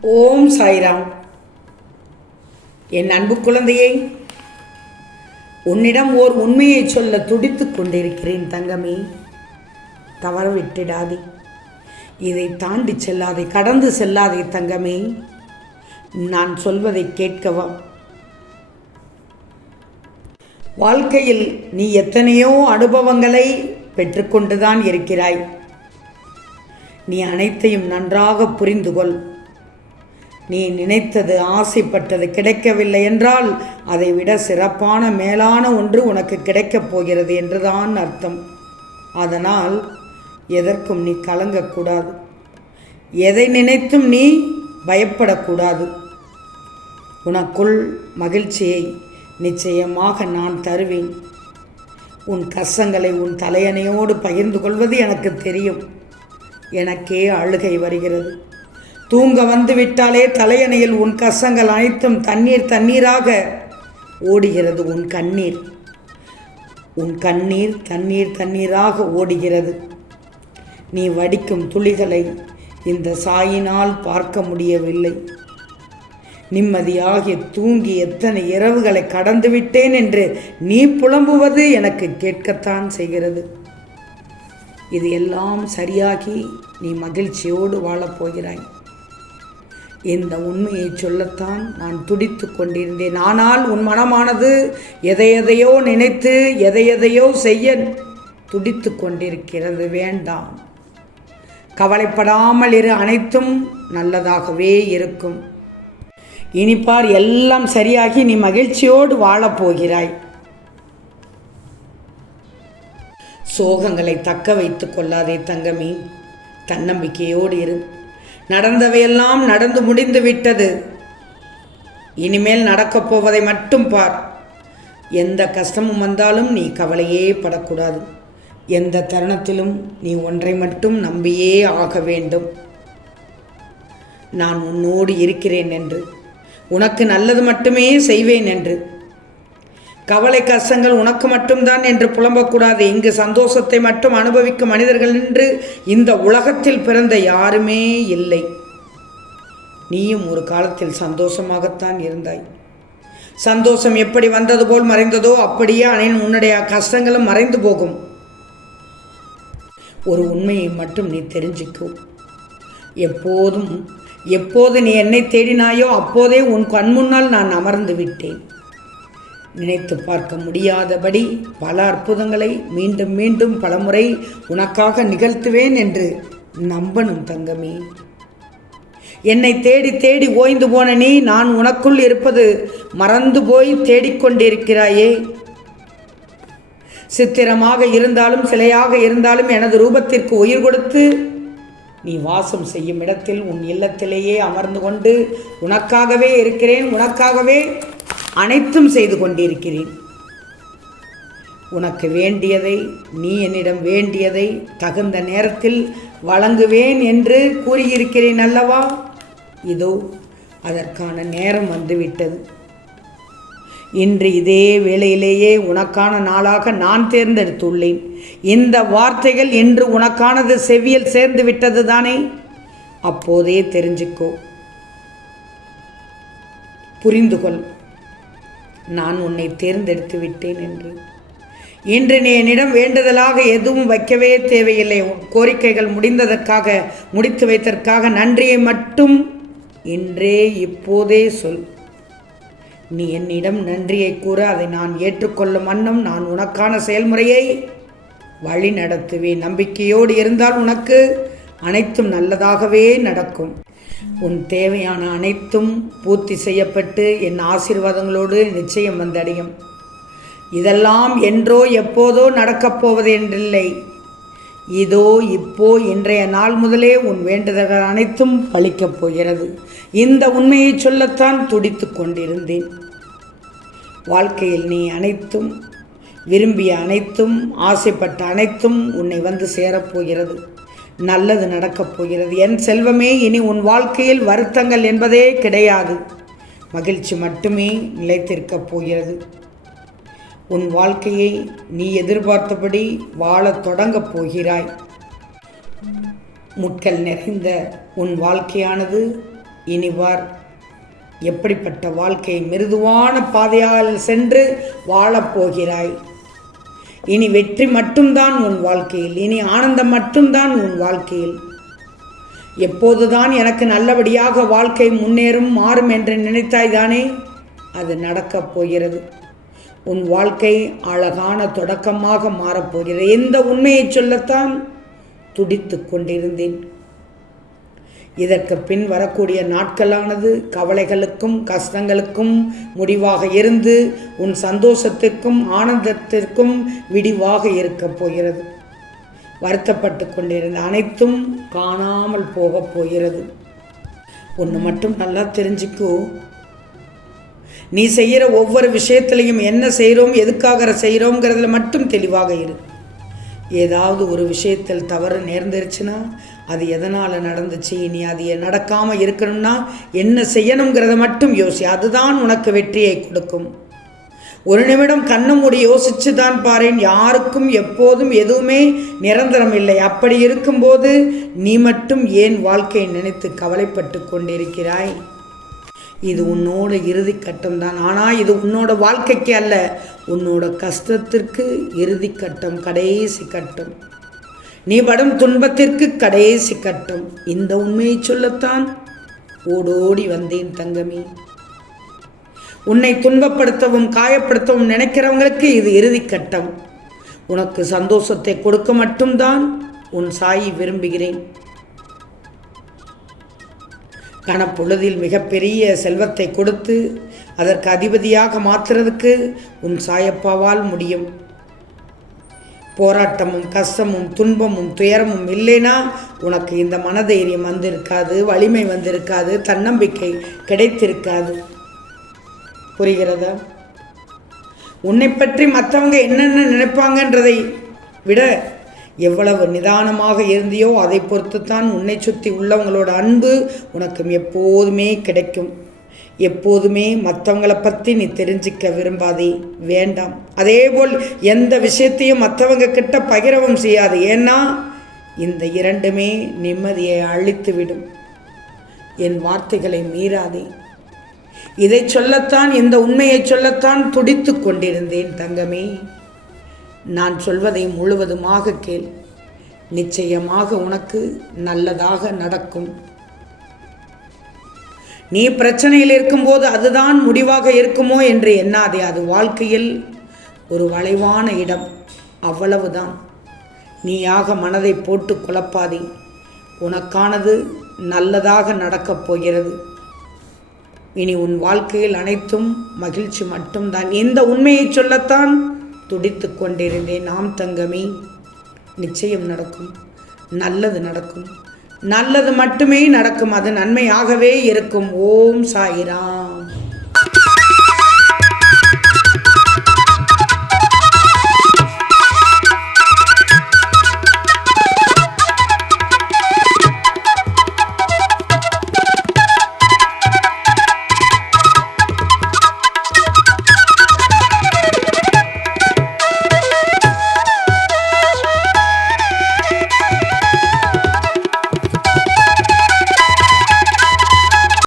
ஓம் சாய்ராம். என் அன்பு குழந்தையை உன்னிடம் ஓர் உண்மையை சொல்ல துடித்துக் கொண்டிருக்கிறேன் தங்கமே. தவற விட்டுடாதே. இதை தாண்டி செல்லாதே கடந்து செல்லாதே தங்கமே. நான் சொல்வதை கேட்கவா? வாழ்க்கையில் நீ எத்தனையோ அனுபவங்களை பெற்றுக்கொண்டுதான் இருக்கிறாய். நீ அனைத்தையும் நன்றாக புரிந்து கொள் நீ நினைத்தது ஆசைப்பட்டது கிடைக்கவில்லை என்றால் அதை விட சிறப்பான மேலான ஒன்று உனக்கு கிடைக்கப் போகிறது என்றுதான் அர்த்தம். அதனால் எதற்கும் நீ கலங்கக்கூடாது. எதை நினைத்தும் நீ பயப்படக்கூடாது. உனக்குள் மகிழ்ச்சியை நிச்சயமாக நான் தருவேன். உன் கஷ்டங்களை உன் தலையணையோடு பகிர்ந்து கொள்வது எனக்கு தெரியும். எனக்கே அழுகை வருகிறது. தூங்க வந்து விட்டாலே தலையணையில் உன் கசங்கள் அனைத்தும் தண்ணீர் தண்ணீராக ஓடுகிறது. உன் கண்ணீர். உன் கண்ணீர் தண்ணீர் தண்ணீராக ஓடுகிறது. நீ வடிக்கும் துளிகளை இந்த சாயினால் பார்க்க முடியவில்லை. நிம்மதியாகி தூங்கி எத்தனை இரவுகளை கடந்து விட்டேன் என்று நீ புலம்புவது எனக்கு கேட்கத்தான் செய்கிறது. இது எல்லாம் சரியாகி நீ மகிழ்ச்சியோடு வாழப்போகிறாய் இந்த உண்மையை சொல்லத்தான் நான் துடித்து கொண்டிருந்தேன். ஆனால் உன் மனமானது எதை எதையோ நினைத்து எதை எதையோ செய்ய துடித்து கொண்டிருக்கிறது. வேண்டாம். கவலைப்படாமல் இரு. அனைத்தும் நல்லதாகவே இருக்கும். இனிப்பார் எல்லாம் சரியாகி நீ மகிழ்ச்சியோடு வாழப்போகிறாய் சோகங்களை தக்க வைத்து கொள்ளாதே தங்கமி. தன்னம்பிக்கையோடு இரு. நடந்தவையெல்லாம் நடந்து முடிந்து விட்டது. இனிமேல் நடக்கப் போவதை மட்டும் பார். எந்த கஷ்டமும் வந்தாலும் நீ கவலையே படக்கூடாது. எந்த தருணத்திலும் நீ ஒன்றை மட்டும் நம்பியே ஆக வேண்டும். நான் உன்னோடு இருக்கிறேன் என்று உனக்கு நல்லது மட்டுமே செய்வேன் என்று கவலை கஷ்டங்கள் உனக்கு மட்டும்தான் என்று புலம்பக்கூடாது. இங்கு சந்தோஷத்தை மட்டும் அனுபவிக்கும் மனிதர்கள் என்று இந்த உலகத்தில் பிறந்த யாருமே இல்லை. நீயும் ஒரு காலத்தில் சந்தோஷமாகத்தான் இருந்தாய். சந்தோஷம் எப்படி வந்தது போல் மறைந்ததோ அப்படியே அனைன் உன்னுடைய கஷ்டங்களும் மறைந்து போகும். ஒரு உண்மையை மட்டும் நீ தெரிஞ்சுக்கோ. எப்போதும் எப்போது நீ என்னை தேடினாயோ அப்போதே உன் கண்முன்னால் நான் அமர்ந்து விட்டேன். நினைத்து பார்க்க முடியாதபடி பல அற்புதங்களை மீண்டும் மீண்டும் பலமுறை உனக்காக நிகழ்த்துவேன் என்று நம்பணும் தங்கமே. என்னை தேடி தேடி ஓய்ந்து போன நீ நான் உனக்குள் இருப்பது மறந்து போய் தேடிக்கொண்டிருக்கிறாயே. சித்திரமாக இருந்தாலும் சிலையாக இருந்தாலும் எனது ரூபத்திற்கு உயிர் கொடுத்து நீ வாசம் செய்யும் இடத்தில் உன் இல்லத்திலேயே அமர்ந்து கொண்டு உனக்காகவே இருக்கிறேன் உனக்காகவே அனைத்தும் செய்து கொண்டிருக்கிறேன். உனக்கு வேண்டியதை நீ என்னிடம் வேண்டியதை தகுந்த நேரத்தில் வழங்குவேன் என்று கூறியிருக்கிறேன் அல்லவா? இதோ அதற்கான நேரம் வந்துவிட்டது. இன்று இதே வேளையிலேயே உனக்கான நாளாக நான் தேர்ந்தெடுத்துள்ளேன். இந்த வார்த்தைகள் இன்று உனக்கானது செவியில் சேர்ந்து விட்டது தானே? அப்போதே தெரிஞ்சுக்கோ. புரிந்து கொள் நான் உன்னை தேர்ந்தெடுத்து விட்டேன் என்று. இன்று நீ என்னிடம் வேண்டுதலாக எதுவும் வைக்கவே தேவையில்லை. கோரிக்கைகள் முடிந்ததற்காக முடித்து வைத்ததற்காக நன்றியை மட்டும் இன்றே இப்போதே சொல். நீ என்னிடம் நன்றியை கூற அதை நான் ஏற்றுக்கொள்ளும் வண்ணம் நான் உனக்கான செயல்முறையை வழி நடத்துவேன் நம்பிக்கையோடு இருந்தால் உனக்கு அனைத்தும் நல்லதாகவே நடக்கும். உன் தேவையான அனைத்தும் பூர்த்தி செய்யப்பட்டு என் ஆசீர்வாதங்களோடு நிச்சயம் வந்தடையும். இதெல்லாம் என்றோ எப்போதோ நடக்கப் போவது என்றில்லை. இதோ இப்போ இன்றைய நாள் முதலே உன் வேண்டுதல்கள் அனைத்தும் பழிக்கப் போகிறது. இந்த உண்மையை சொல்லத்தான் துடித்து கொண்டிருந்தேன். வாழ்க்கையில் நீ அனைத்தும் விரும்பிய அனைத்தும் ஆசைப்பட்ட அனைத்தும் உன்னை வந்து சேரப்போகிறது நல்லது நடக்கப் போகிறது. என் செல்வமே இனி உன் வாழ்க்கையில் வருத்தங்கள் என்பதே கிடையாது. மகிழ்ச்சி மட்டுமே நிலைத்திருக்கப் போகிறது. உன் வாழ்க்கையை நீ எதிர்பார்த்தபடி வாழத் தொடங்கப் போகிறாய். முட்கள் நிறைந்த உன் வாழ்க்கையானது இனிவார் எப்படிப்பட்ட வாழ்க்கை மிருதுவான பாதையால் சென்று வாழப்போகிறாய் இனி வெற்றி மட்டும்தான் உன் வாழ்க்கையில் இனி ஆனந்தம் மட்டும்தான் உன் வாழ்க்கையில். எப்போதுதான் எனக்கு நல்லபடியாக வாழ்க்கை முன்னேறும் மாறும் என்று நினைத்தாய்தானே? அது நடக்கப் போகிறது. உன் வாழ்க்கை அழகான தொடக்கமாக மாறப்போகிறது எந்த உண்மையை சொல்லத்தான் துடித்து கொண்டிருந்தேன். இதற்கு பின் வரக்கூடிய நாட்களானது கவலைகளுக்கும் கஷ்டங்களுக்கும் முடிவாக இருந்து உன் சந்தோஷத்திற்கும் ஆனந்தத்திற்கும் விடிவாக இருக்கப் போகிறது. வருத்தப்பட்டு கொண்டிருந்த அனைத்தும் காணாமல் போகப் போகிறது. ஒன்று மட்டும் நல்லா தெரிஞ்சுக்கோ. நீ செய்கிற ஒவ்வொரு விஷயத்துலையும் என்ன செய்கிறோம் எதுக்காக செய்கிறோங்கிறதுல மட்டும் தெளிவாக இரு. ஏதாவது ஒரு விஷயத்தில் தவறு நேர்ந்துருச்சுன்னா அது எதனால் நடந்துச்சு? நீ அது நடக்காமல் இருக்கணும்னா என்ன செய்யணுங்கிறத மட்டும் யோசி. அதுதான் உனக்கு வெற்றியை கொடுக்கும். ஒரு நிமிடம் கண்ணு மூடி யோசிச்சு தான் பாரேன். யாருக்கும் எப்போதும் எதுவுமே நிரந்தரம் இல்லை. அப்படி இருக்கும்போது நீ மட்டும் ஏன் வாழ்க்கையை நினைத்து கவலைப்பட்டு கொண்டிருக்கிறாய்? இது உன்னோட இறுதி கட்டம் தான் ஆனால் இது உன்னோட வாழ்க்கைக்கு அல்ல. உன்னோட கஷ்டத்திற்கு இறுதி கட்டம் கடைசி கட்டம். நீ படும் துன்பத்திற்கு கடைசி கட்டம். இந்த உண்மையை சொல்லத்தான் ஓடோடி வந்தேன் தங்கமி. உன்னை துன்பப்படுத்தவும் காயப்படுத்தவும் நினைக்கிறவங்களுக்கு இது இறுதி கட்டம். உனக்கு சந்தோஷத்தை கொடுக்க மட்டும்தான் உன் சாயி விரும்புகிறேன். கணப்பொழுதில் மிகப்பெரிய செல்வத்தை கொடுத்து அதற்கு அதிபதியாக மாற்றுறதுக்கு உன் சாயப்பாவால் முடியும். போராட்டமும் கஷ்டமும் துன்பமும் துயரமும் இல்லைனா உனக்கு இந்த மனதைரியம் வந்திருக்காது வலிமை வந்திருக்காது தன்னம்பிக்கை கிடைத்திருக்காது. புரிகிறதா? உன்னை பற்றி மற்றவங்க என்னென்ன நினைப்பாங்கன்றதை விட எவ்வளவு நிதானமாக இருந்தியோ அதை பொறுத்துத்தான் உன்னை சுற்றி உள்ளவங்களோட அன்பு உனக்கு எப்போதுமே கிடைக்கும். எப்போதுமே மற்றவங்களை பற்றி நீ தெரிஞ்சிக்க விரும்பாதே. வேண்டாம். அதேபோல் எந்த விஷயத்தையும் மற்றவங்க கிட்ட பகிரவும் செய்யாது. ஏன்னா இந்த இரண்டுமே நிம்மதியை அழித்துவிடும். என் வார்த்தைகளை மீறாதே. இதை சொல்லத்தான் இந்த உண்மையை சொல்லத்தான் துடித்து கொண்டிருந்தேன் தங்கமே. நான் சொல்வதை முழுவதுமாக கேள். நிச்சயமாக உனக்கு நல்லதாக நடக்கும். நீ பிரச்சனையில் இருக்கும்போது அதுதான் முடிவாக இருக்குமோ என்று எண்ணாதே அது வாழ்க்கையில் ஒரு வளைவான இடம். அவ்வளவுதான். நீயாக மனதை போட்டு குழப்பாதே. உனக்கானது நல்லதாக நடக்கப் போகிறது. இனி உன் வாழ்க்கையில் அனைத்தும் மகிழ்ச்சி மட்டும்தான். இந்த உண்மையை சொல்லத்தான் துடித்து கொண்டிருந்தேன். நாம் தங்கமே நிச்சயம் நடக்கும். நல்லது நடக்கும். நல்லது மட்டுமே நடக்கும். அது நன்மையாகவே இருக்கும். ஓம் சாயிராம்.